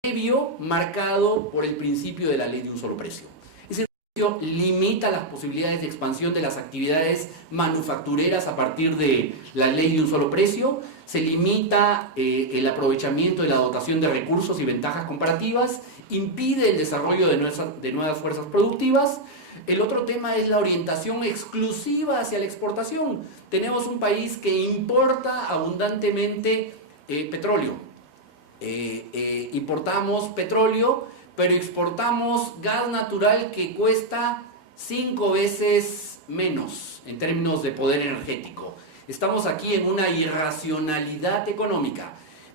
previo marcado por el principio de la ley de un solo precio. Ese principio limita las posibilidades de expansión de las actividades manufactureras a partir de la ley de un solo precio, se limita el aprovechamiento de la dotación de recursos y ventajas comparativas, impide el desarrollo de nuevas fuerzas productivas. El otro tema es la orientación exclusiva hacia la exportación. Tenemos un país que importa abundantemente petróleo. Importamos petróleo, pero exportamos gas natural que cuesta 5 veces menos en términos de poder energético. Estamos aquí en una irracionalidad económica.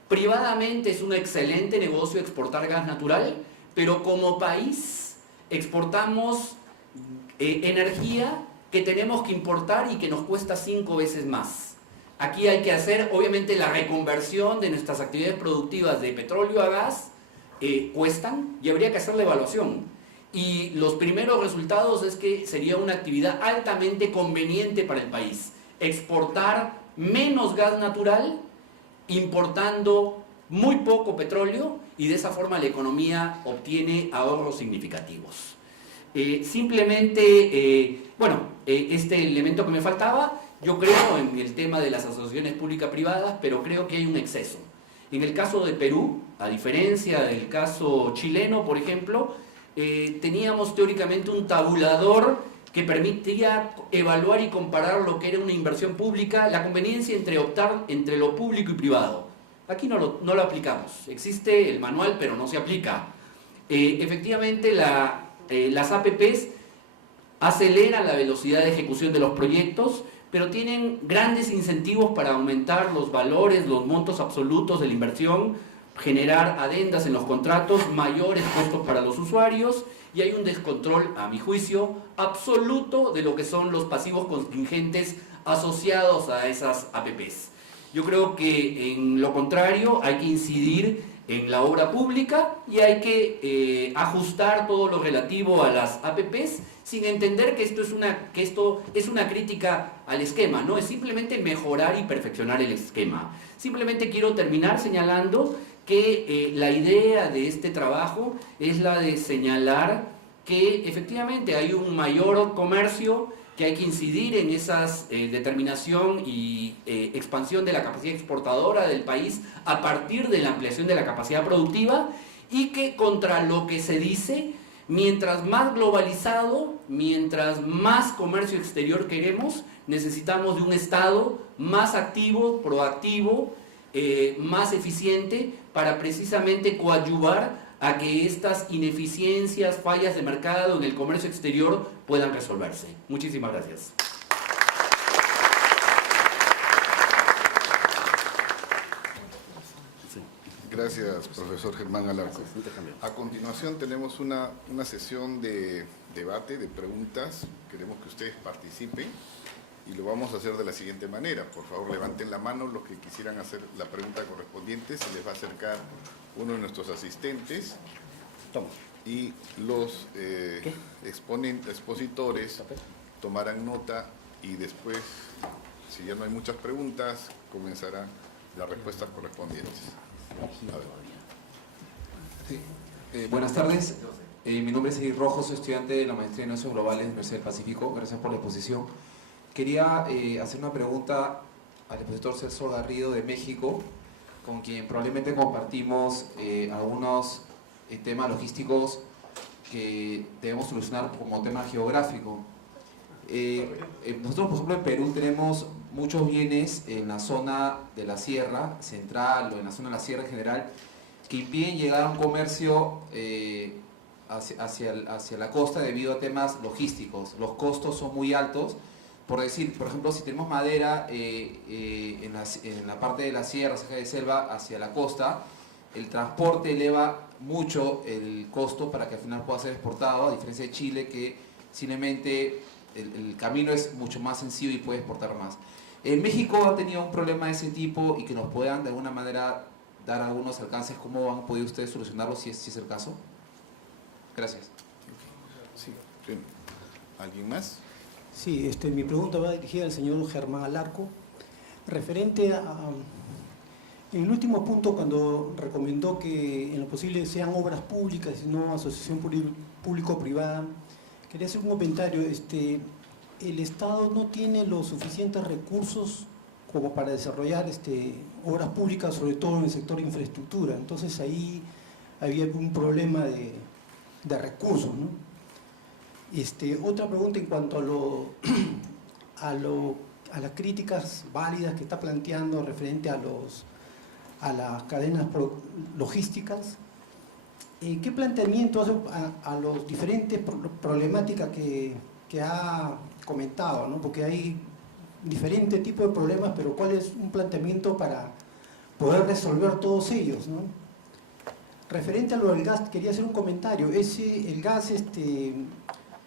Privadamente es un excelente negocio exportar gas natural, pero como país exportamos energía que tenemos que importar y que nos cuesta 5 veces más. Aquí hay que hacer, obviamente, la reconversión de nuestras actividades productivas de petróleo a gas, cuestan, y habría que hacer la evaluación. Y los primeros resultados es que sería una actividad altamente conveniente para el país. Exportar menos gas natural, importando muy poco petróleo, y de esa forma la economía obtiene ahorros significativos. Este elemento que me faltaba, yo creo en el tema de las asociaciones pública-privadas, pero creo que hay un exceso. En el caso de Perú, a diferencia del caso chileno, por ejemplo, teníamos teóricamente un tabulador que permitía evaluar y comparar lo que era una inversión pública, la conveniencia entre optar entre lo público y privado. Aquí no lo aplicamos. Existe el manual, pero no se aplica. Efectivamente, las APPs aceleran la velocidad de ejecución de los proyectos, pero tienen grandes incentivos para aumentar los valores, los montos absolutos de la inversión, generar adendas en los contratos, mayores costos para los usuarios, y hay un descontrol, a mi juicio, absoluto de lo que son los pasivos contingentes asociados a esas APPs. Yo creo que en lo contrario hay que incidir en la obra pública y hay que ajustar todo lo relativo a las APPs sin entender que esto es una crítica al esquema, no es simplemente mejorar y perfeccionar el esquema. Simplemente quiero terminar señalando que la idea de este trabajo es la de señalar que efectivamente hay un mayor comercio, que hay que incidir en esa determinación y expansión de la capacidad exportadora del país a partir de la ampliación de la capacidad productiva, y que contra lo que se dice, mientras más globalizado, mientras más comercio exterior queremos, necesitamos de un Estado más activo, proactivo, más eficiente, para precisamente coadyuvar a que estas ineficiencias, fallas de mercado en el comercio exterior puedan resolverse. Muchísimas gracias. Gracias, profesor Germán Alarco. A continuación tenemos una sesión de debate, de preguntas. Queremos que ustedes participen y lo vamos a hacer de la siguiente manera. Por favor, levanten la mano los que quisieran hacer la pregunta correspondiente. Se les va a acercar uno de nuestros asistentes y los expositores tomarán nota, y después, si ya no hay muchas preguntas, comenzarán las respuestas correspondientes. Sí. Buenas tardes, mi nombre es Edir Rojo, soy estudiante de la maestría en negocios globales de la Universidad del Pacífico. Gracias por la exposición. Quería hacer una pregunta al expositor Celso Garrido de México, con quien probablemente compartimos algunos temas logísticos que debemos solucionar como tema geográfico. Nosotros, por ejemplo, en Perú tenemos muchos bienes en la zona de la Sierra Central o en la zona de la Sierra en general que impiden llegar a un comercio hacia la costa debido a temas logísticos. Los costos son muy altos. Por decir, por ejemplo, si tenemos madera en la parte de la sierra, ceja de selva, hacia la costa, el transporte eleva mucho el costo para que al final pueda ser exportado, a diferencia de Chile, que simplemente el camino es mucho más sencillo y puede exportar más. En México ha tenido un problema de ese tipo, y que nos puedan de alguna manera dar algunos alcances. ¿Cómo han podido ustedes solucionarlo, si es el caso? Gracias. Sí. ¿Alguien más? Sí, mi pregunta va dirigida al señor Germán Alarco, referente En el último punto, cuando recomendó que en lo posible sean obras públicas y no asociación público-privada, quería hacer un comentario. El Estado no tiene los suficientes recursos como para desarrollar obras públicas, sobre todo en el sector de infraestructura. Entonces ahí había un problema de recursos, ¿no? Otra pregunta en cuanto a las críticas válidas que está planteando referente a las cadenas logísticas. ¿Qué planteamiento hace a los diferentes problemáticas que ha comentado, ¿no? Porque hay diferentes tipos de problemas, pero ¿cuál es un planteamiento para poder resolver todos ellos, ¿no? Referente a lo del gas, quería hacer un comentario. El gas,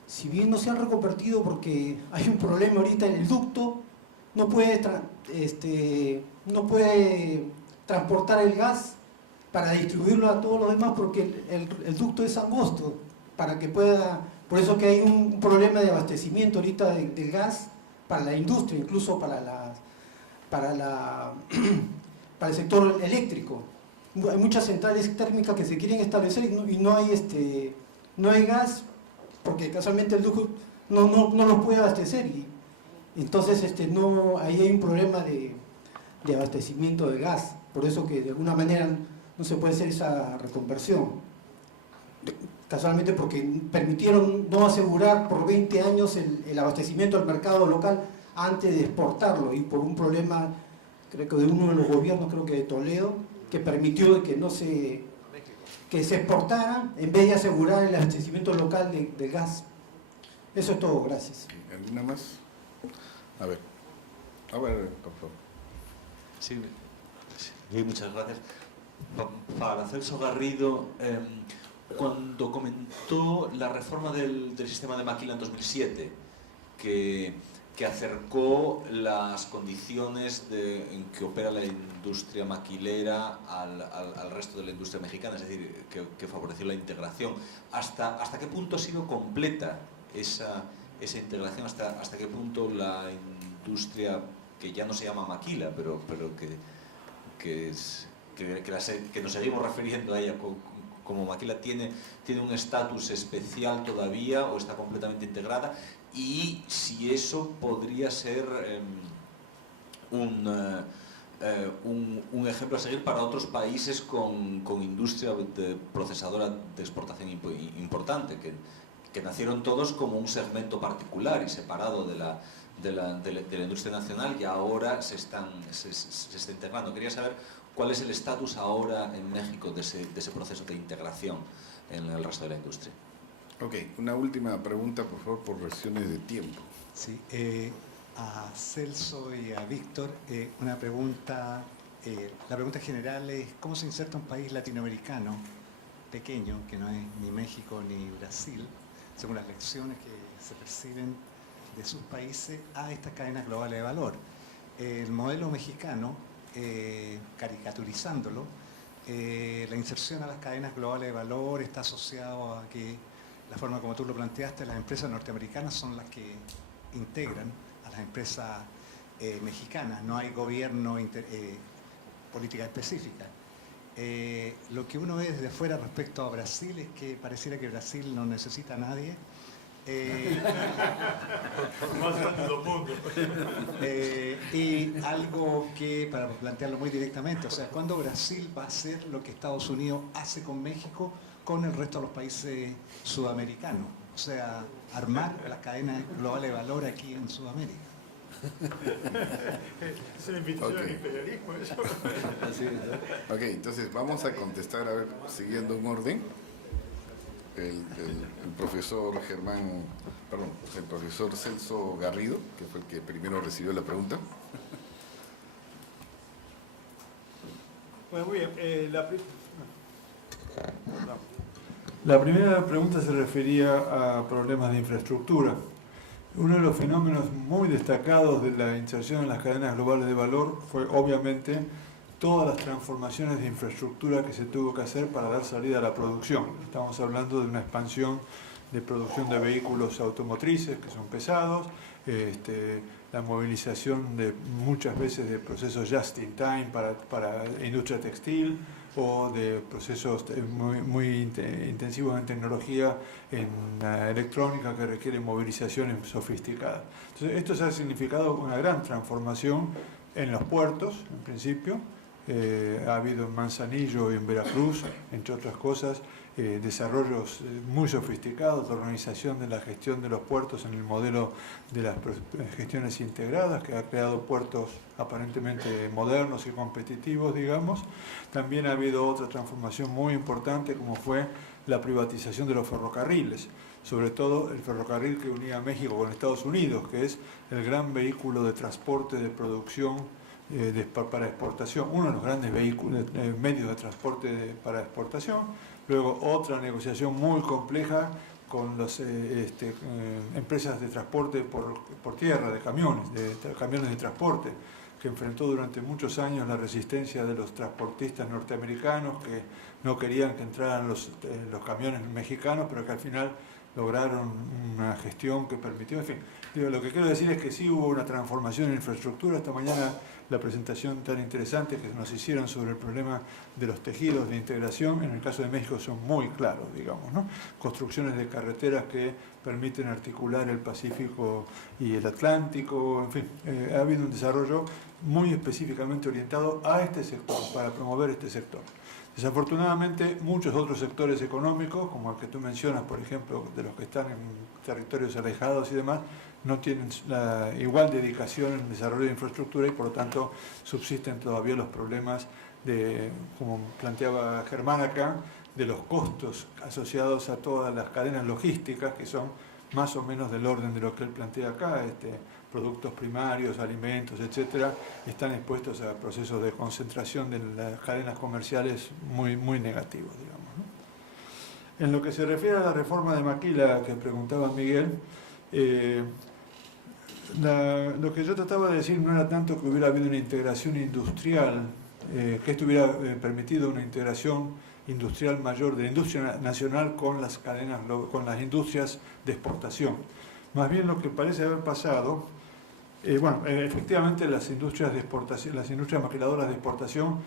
si bien no se ha reconvertido porque hay un problema ahorita en el ducto, no puede transportar el gas para distribuirlo a todos los demás porque el ducto es angosto, para que pueda, por eso que hay un problema de abastecimiento ahorita del gas para la industria, incluso para el sector eléctrico. Hay muchas centrales térmicas que se quieren establecer y no hay gas porque casualmente el ducto no los puede abastecer y entonces ahí hay un problema de abastecimiento de gas, por eso que de alguna manera no se puede hacer esa reconversión. Casualmente porque permitieron no asegurar por 20 años el abastecimiento del mercado local antes de exportarlo y por un problema, creo que de uno de los gobiernos, creo que de Toledo, que permitió que se exportara en vez de asegurar el abastecimiento local de gas. Eso es todo, gracias. ¿Alguna más? A ver, por favor. Sí, muchas gracias. Para Celso Garrido, cuando comentó la reforma del sistema de Maquila en 2007, que acercó las condiciones en que opera la industria maquilera al resto de la industria mexicana, es decir, que favoreció la integración. ¿Hasta qué punto ha sido completa esa integración? ¿Hasta qué punto la industria, que ya no se llama maquila, pero que nos seguimos refiriendo a ella como maquila, tiene un estatus especial todavía o está completamente integrada? Y si eso podría ser un ejemplo a seguir para otros países con industria procesadora de exportación importante, que nacieron todos como un segmento particular y separado de la industria nacional y ahora se está integrando. Quería saber cuál es el estatus ahora en México de ese proceso de integración en el resto de la industria. Ok, una última pregunta, por favor, por razones de tiempo. Sí, a Celso y a Víctor, una pregunta. La pregunta general es: ¿cómo se inserta un país latinoamericano pequeño, que no es ni México ni Brasil, según las lecciones que se perciben de sus países, a estas cadenas globales de valor? El modelo mexicano, caricaturizándolo, la inserción a las cadenas globales de valor está asociado a que, la forma como tú lo planteaste, las empresas norteamericanas son las que integran a las empresas mexicanas, no hay gobierno, política específica. Lo que uno ve desde fuera respecto a Brasil es que pareciera que Brasil no necesita a nadie. Y algo que, para plantearlo muy directamente, o sea, ¿cuándo Brasil va a hacer lo que Estados Unidos hace con México con el resto de los países sudamericanos? O sea, armar las cadenas globales de valor aquí en Sudamérica. Es una invitación al imperialismo eso. Ok, entonces vamos a contestar, a ver, siguiendo un orden. El profesor el profesor Celso Garrido, que fue el que primero recibió la pregunta. Bueno, muy bien. La primera pregunta se refería a problemas de infraestructura. Uno de los fenómenos muy destacados de la inserción en las cadenas globales de valor fue obviamente todas las transformaciones de infraestructura que se tuvo que hacer para dar salida a la producción. Estamos hablando de una expansión de producción de vehículos automotrices que son pesados, la movilización de muchas veces de procesos just in time para industria textil, o de procesos muy intensivos en tecnología, en electrónica, que requieren movilizaciones sofisticadas. Entonces, esto ha significado una gran transformación en los puertos, en principio. Ha habido en Manzanillo y en Veracruz, entre otras cosas, desarrollos muy sofisticados de organización de la gestión de los puertos en el modelo de las gestiones integradas, que ha creado puertos aparentemente modernos y competitivos, digamos. También ha habido otra transformación muy importante, como fue la privatización de los ferrocarriles, sobre todo el ferrocarril que unía a México con Estados Unidos, que es el gran vehículo de transporte de producción para exportación, uno de los grandes vehículos, medios de transporte para exportación. Luego otra negociación muy compleja con las empresas de transporte por tierra, de camiones de transporte, que enfrentó durante muchos años la resistencia de los transportistas norteamericanos, que no querían que entraran los camiones mexicanos, pero que al final lograron una gestión que permitió, en fin. Lo que quiero decir es que sí hubo una transformación en infraestructura. Esta mañana la presentación tan interesante que nos hicieron sobre el problema de los tejidos de integración, en el caso de México son muy claros, digamos, ¿no? Construcciones de carreteras que permiten articular el Pacífico y el Atlántico, en fin, ha habido un desarrollo muy específicamente orientado a este sector, para promover este sector. Desafortunadamente, muchos otros sectores económicos, como el que tú mencionas, por ejemplo, de los que están en territorios alejados y demás, no tienen la igual dedicación en el desarrollo de infraestructura y por lo tanto subsisten todavía los problemas de, como planteaba Germán acá, de los costos asociados a todas las cadenas logísticas, que son más o menos del orden de lo que él plantea acá, productos primarios, alimentos, etcétera, están expuestos a procesos de concentración de las cadenas comerciales muy, muy negativos, digamos, ¿no? En lo que se refiere a la reforma de Maquila que preguntaba Miguel, lo que yo trataba de decir no era tanto que hubiera habido una integración industrial, que esto hubiera permitido una integración industrial mayor de la industria nacional con las cadenas, con las industrias de exportación. Más bien lo que parece haber pasado, efectivamente las industrias de exportación, las industrias maquiladoras de exportación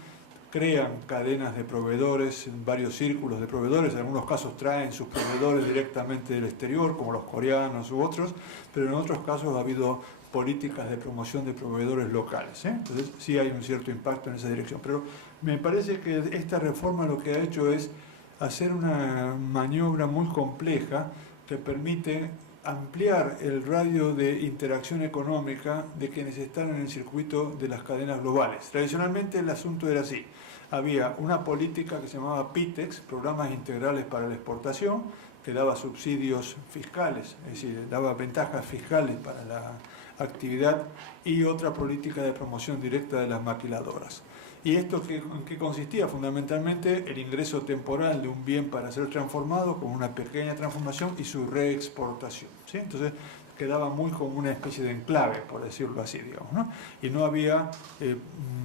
crean cadenas de proveedores, varios círculos de proveedores, en algunos casos traen sus proveedores directamente del exterior, como los coreanos u otros, pero en otros casos ha habido políticas de promoción de proveedores locales, ¿eh? Entonces sí hay un cierto impacto en esa dirección, pero me parece que esta reforma lo que ha hecho es hacer una maniobra muy compleja que permite ampliar el radio de interacción económica de quienes están en el circuito de las cadenas globales. Tradicionalmente el asunto era así. Había una política que se llamaba PITEX, Programas Integrales para la Exportación, que daba subsidios fiscales, es decir, daba ventajas fiscales para la actividad, y otra política de promoción directa de las maquiladoras. ¿Y esto en qué consistía? Fundamentalmente el ingreso temporal de un bien para ser transformado con una pequeña transformación y su reexportación, ¿sí? Entonces quedaba muy como una especie de enclave, por decirlo así, digamos, ¿no? Y no había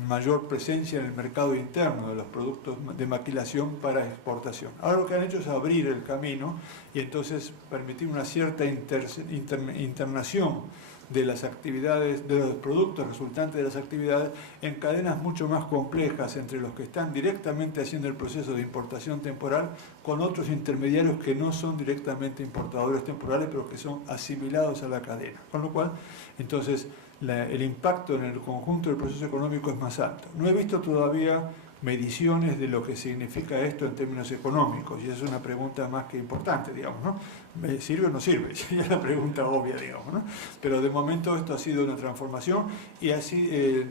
mayor presencia en el mercado interno de los productos de maquilación para exportación. Ahora lo que han hecho es abrir el camino y entonces permitir una cierta internación de las actividades, de los productos resultantes de las actividades en cadenas mucho más complejas entre los que están directamente haciendo el proceso de importación temporal con otros intermediarios que no son directamente importadores temporales pero que son asimilados a la cadena. Con lo cual, entonces, el impacto en el conjunto del proceso económico es más alto. No he visto todavía mediciones de lo que significa esto en términos económicos, y es una pregunta más que importante, digamos, ¿no? ¿Sirve o no sirve? Esa es la pregunta obvia, digamos, ¿no? Pero de momento esto ha sido una transformación y así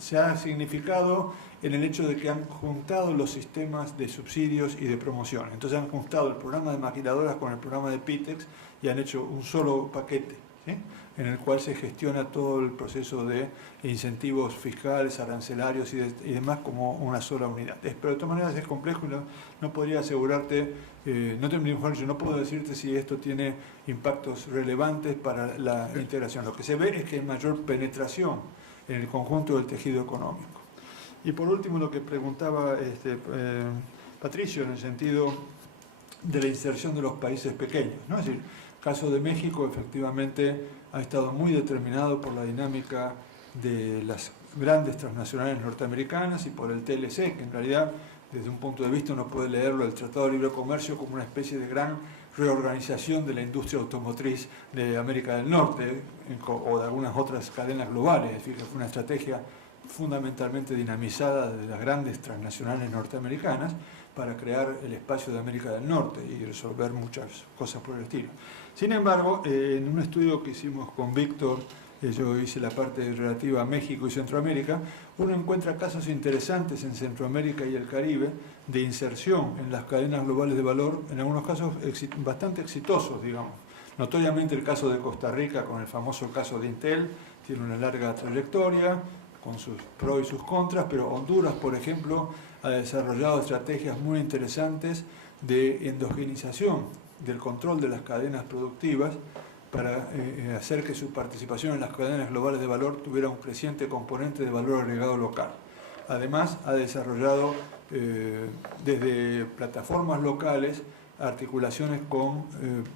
se ha significado en el hecho de que han juntado los sistemas de subsidios y de promoción. Entonces han juntado el programa de maquiladoras con el programa de PITEX y han hecho un solo paquete, ¿sí? En el cual se gestiona todo el proceso de incentivos fiscales, arancelarios y demás como una sola unidad. Pero de todas maneras es complejo y no podría asegurarte, no puedo decirte si esto tiene impactos relevantes para la integración. Lo que se ve es que hay mayor penetración en el conjunto del tejido económico. Y por último lo que preguntaba Patricio en el sentido de la inserción de los países pequeños, ¿no? Es decir, caso de México, efectivamente, ha estado muy determinado por la dinámica de las grandes transnacionales norteamericanas y por el TLC, que en realidad, desde un punto de vista, uno puede leerlo, el Tratado de Libre Comercio, como una especie de gran reorganización de la industria automotriz de América del Norte o de algunas otras cadenas globales. Es decir, que fue una estrategia fundamentalmente dinamizada de las grandes transnacionales norteamericanas para crear el espacio de América del Norte y resolver muchas cosas por el estilo. Sin embargo, en un estudio que hicimos con Víctor, yo hice la parte relativa a México y Centroamérica, uno encuentra casos interesantes en Centroamérica y el Caribe de inserción en las cadenas globales de valor, en algunos casos bastante exitosos, digamos. Notoriamente el caso de Costa Rica, con el famoso caso de Intel, tiene una larga trayectoria, con sus pros y sus contras, pero Honduras, por ejemplo, ha desarrollado estrategias muy interesantes de endogenización del control de las cadenas productivas para hacer que su participación en las cadenas globales de valor tuviera un creciente componente de valor agregado local. Además, ha desarrollado desde plataformas locales articulaciones con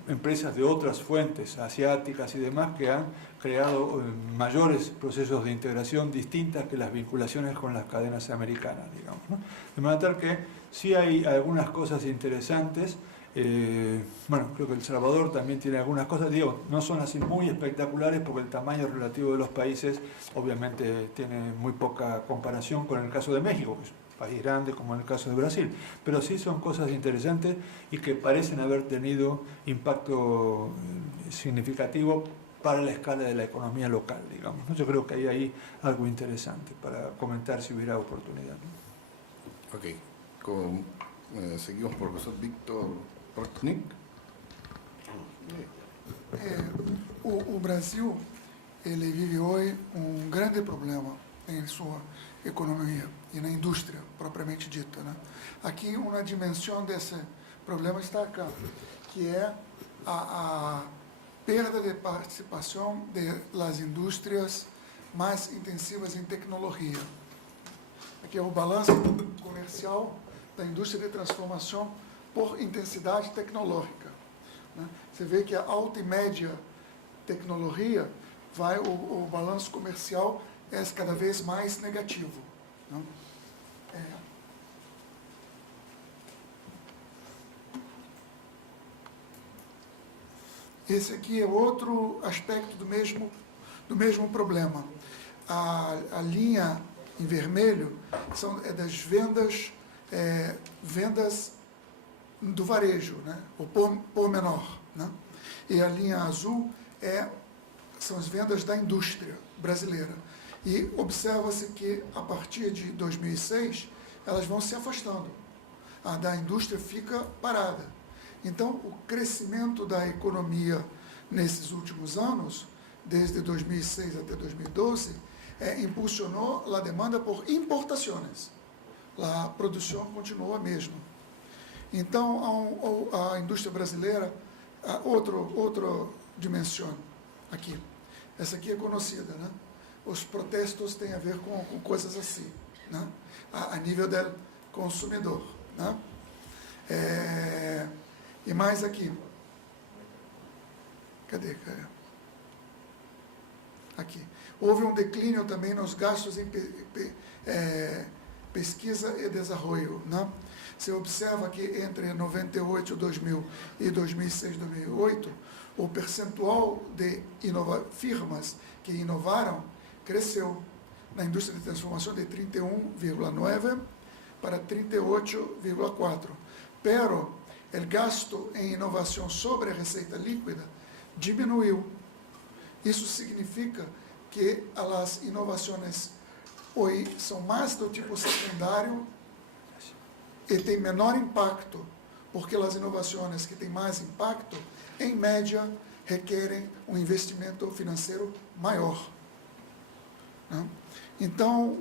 empresas de otras fuentes asiáticas y demás que han creado mayores procesos de integración distintas que las vinculaciones con las cadenas americanas, digamos, ¿no? De manera tal que sí hay algunas cosas interesantes. Bueno, creo que El Salvador también tiene algunas cosas, digo, no son así muy espectaculares porque el tamaño relativo de los países obviamente tiene muy poca comparación con el caso de México, que es un país grande como en el caso de Brasil, pero sí son cosas interesantes y que parecen haber tenido impacto significativo para la escala de la economía local, digamos, ¿no? Yo creo que hay ahí algo interesante para comentar si hubiera oportunidad, ¿no? Ok, seguimos por el profesor Víctor Portnik. O Brasil, ele vive hoje grande problema em sua economia e na indústria propriamente dita, né? Aqui uma dimensão desse problema está acá, que é a perda de participação das indústrias mais intensivas em tecnologia. Aqui é o balanço comercial da indústria de transformação por intensidade tecnológica, né? Você vê que a alta e média tecnologia o balanço comercial é cada vez mais negativo, né? Esse aqui é outro aspecto do mesmo problema. A linha em vermelho é das vendas do varejo, né? O por menor, né? E a linha azul são as vendas da indústria brasileira. E observa-se que a partir de 2006 elas vão se afastando. A da indústria fica parada. Então, o crescimento da economia nesses últimos anos, desde 2006 até 2012, impulsionou a demanda por importações. A produção continuou a mesma. Então, a indústria brasileira, outra dimensão aqui. Essa aqui é conhecida, né? Os protestos têm a ver com coisas assim, né? A nível do consumidor, né? E mais aqui. Cadê? Aqui. Houve declínio também nos gastos em pesquisa e desenvolvimento, né? Você observa que entre 98, 2000 e 2006, 2008, o percentual de firmas que inovaram cresceu na indústria de transformação de 31,9% para 38,4%. Pero o gasto em inovação sobre a receita líquida diminuiu. Isso significa que as inovações hoje são mais do tipo secundário e têm menor impacto, porque as inovações que têm mais impacto, em média, requerem investimento financeiro maior, né? Então,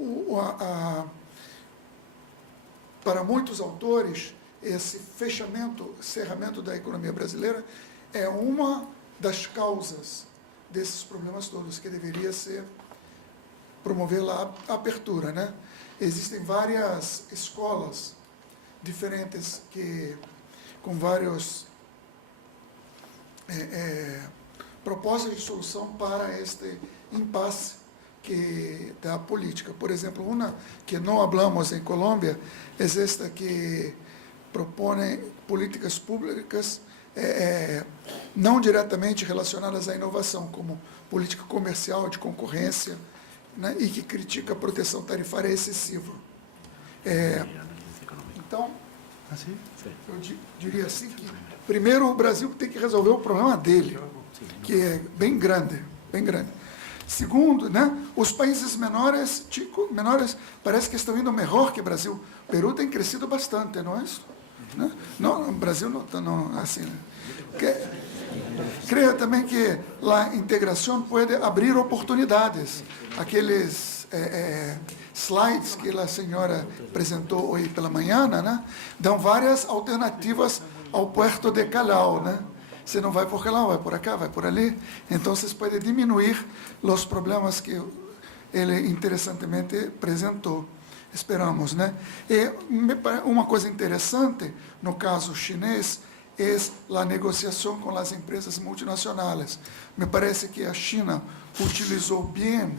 para muitos autores, esse cerramento da economia brasileira é uma das causas desses problemas todos, que deveria ser promover a abertura, né? Existem várias escolas diferentes com vários propostas de solução para este impasse da política. Por exemplo, uma que não hablamos em Colômbia é esta que propõe políticas públicas não diretamente relacionadas à inovação, como política comercial de concorrência, né, e que critica a proteção tarifária excessiva. Então, eu diria assim que, primeiro, o Brasil tem que resolver o problema dele, que é bem grande, bem grande. Segundo, né, os países menores parece que estão indo melhor que o Brasil. O Peru tem crescido bastante, não é isso? Né? Não, o Brasil não assim. Né? Creio também que a integração pode abrir oportunidades. Aqueles slides que a senhora apresentou hoje pela manhã, né, dão várias alternativas ao Puerto de Callao, né? Você não vai por Callao, vai por acá, vai por ali. Então, vocês podem diminuir os problemas que ele interessantemente apresentou. Esperamos, né? E uma coisa interessante, no caso chinês, é a negociação com as empresas multinacionais. Me parece que a China utilizou bem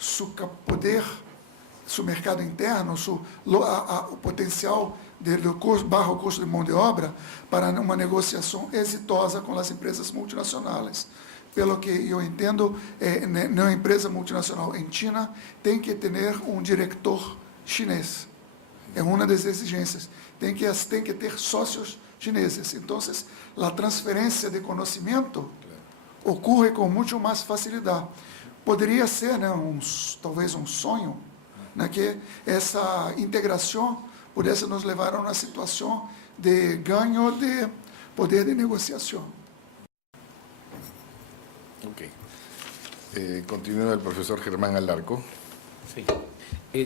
seu poder, seu mercado interno, o potencial do baixo custo de mão de obra para uma negociação exitosa com as empresas multinacionais. Pelo que eu entendo, uma empresa multinacional em China tem que ter um diretor chinês. É uma das exigências. Tem que ter sócios chineses. Então, a transferência de conhecimento ocorre com muito mais facilidade. Poderia ser, né, talvez um sonho, né, que essa integração pudesse nos levar a uma situação de ganho de poder de negociação. Ok. Continúa el profesor Germán Alarco. Sí.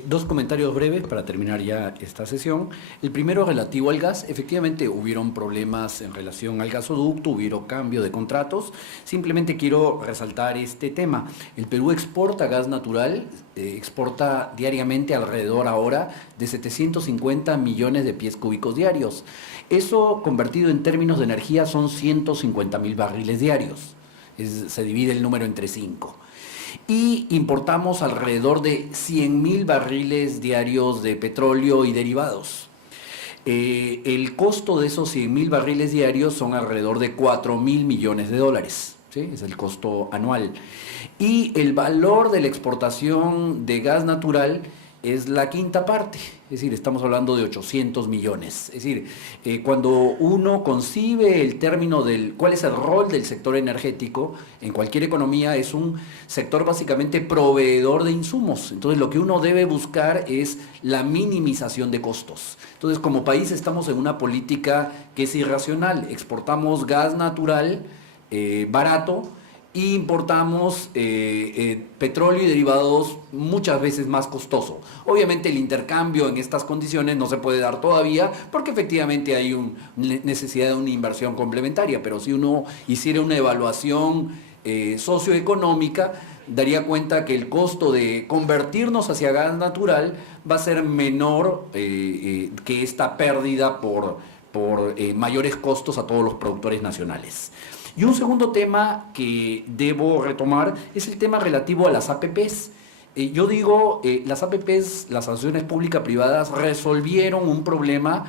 Dos comentarios breves para terminar ya esta sesión. El primero relativo al gas. Efectivamente hubieron problemas en relación al gasoducto, hubieron cambio de contratos. Simplemente quiero resaltar este tema. El Perú exporta gas natural, exporta diariamente alrededor ahora de 750 millones de pies cúbicos diarios. Eso convertido en términos de energía son 150.000 barriles diarios. Se divide el número entre 5. Y importamos alrededor de 100.000 barriles diarios de petróleo y derivados. El costo de esos 100.000 barriles diarios son alrededor de 4.000 millones de dólares. ¿Sí? Es el costo anual. Y el valor de la exportación de gas natural es la quinta parte, es decir, estamos hablando de 800 millones. Es decir, cuando uno concibe el término del cuál es el rol del sector energético, en cualquier economía es un sector básicamente proveedor de insumos. Entonces, lo que uno debe buscar es la minimización de costos. Entonces, como país estamos en una política que es irracional. Exportamos gas natural barato, y importamos petróleo y derivados muchas veces más costoso. Obviamente el intercambio en estas condiciones no se puede dar todavía porque efectivamente hay necesidad de una inversión complementaria, pero si uno hiciera una evaluación socioeconómica, daría cuenta que el costo de convertirnos hacia gas natural va a ser menor que esta pérdida por mayores costos a todos los productores nacionales. Y un segundo tema que debo retomar es el tema relativo a las APPs. Yo digo, las APPs, las asociaciones público-privadas, resolvieron un problema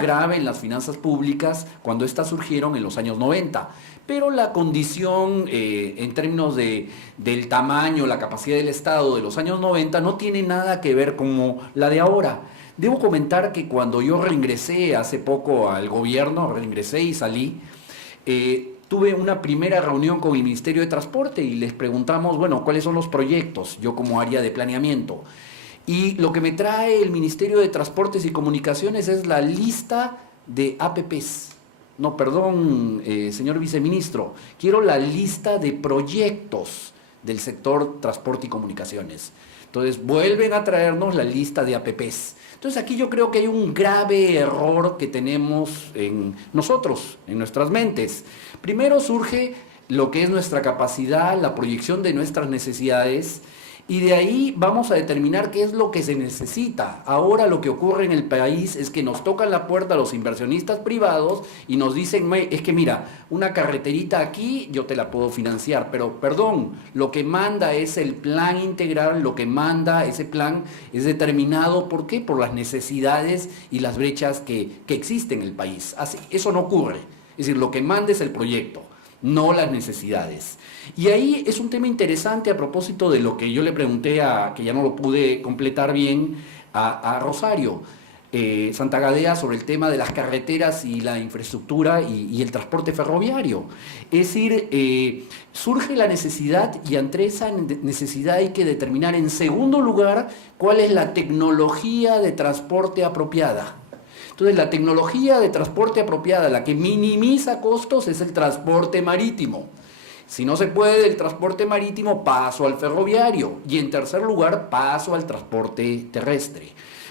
grave en las finanzas públicas cuando éstas surgieron en los años 90. Pero la condición en términos del tamaño, la capacidad del Estado de los años 90 no tiene nada que ver con la de ahora. Debo comentar que cuando yo reingresé hace poco al gobierno, reingresé y salí, tuve una primera reunión con el Ministerio de Transporte y les preguntamos, bueno, ¿cuáles son los proyectos? Yo como área de planeamiento. Y lo que me trae el Ministerio de Transportes y Comunicaciones es la lista de APPs. No, perdón, señor viceministro, quiero la lista de proyectos del sector transporte y comunicaciones. Entonces, vuelven a traernos la lista de APPs. Entonces, aquí yo creo que hay un grave error que tenemos en nosotros, en nuestras mentes. Primero surge lo que es nuestra capacidad, la proyección de nuestras necesidades Y de ahí vamos a determinar qué es lo que se necesita. Ahora lo que ocurre en el país es que nos tocan la puerta los inversionistas privados y nos dicen, es que mira, una carreterita aquí yo te la puedo financiar, pero perdón, lo que manda es el plan integral, lo que manda ese plan es determinado, ¿por qué? Por las necesidades y las brechas que existen en el país. Así, eso no ocurre. Es decir, lo que manda es el proyecto, no las necesidades. Y ahí es un tema interesante a propósito de lo que yo le pregunté, que ya no lo pude completar bien, a Rosario Santa Gadea, sobre el tema de las carreteras y la infraestructura y el transporte ferroviario. Es decir, surge la necesidad, y ante esa necesidad hay que determinar en segundo lugar cuál es la tecnología de transporte apropiada. Entonces, la tecnología de transporte apropiada, la que minimiza costos, es el transporte marítimo. Si no se puede el transporte marítimo, paso al ferroviario. Y en tercer lugar, paso al transporte terrestre.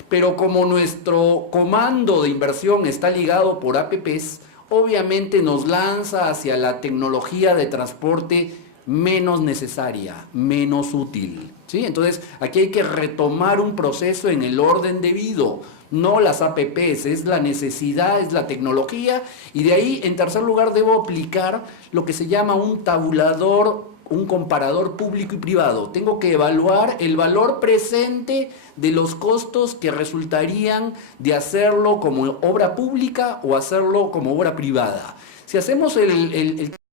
Pero como nuestro comando de inversión está ligado por APPs, obviamente nos lanza hacia la tecnología de transporte menos necesaria, menos útil, ¿sí? Entonces, aquí hay que retomar un proceso en el orden debido, no las APPs, es la necesidad, es la tecnología, y de ahí, en tercer lugar, debo aplicar lo que se llama un tabulador, un comparador público y privado. Tengo que evaluar el valor presente de los costos que resultarían de hacerlo como obra pública o hacerlo como obra privada. Si hacemos el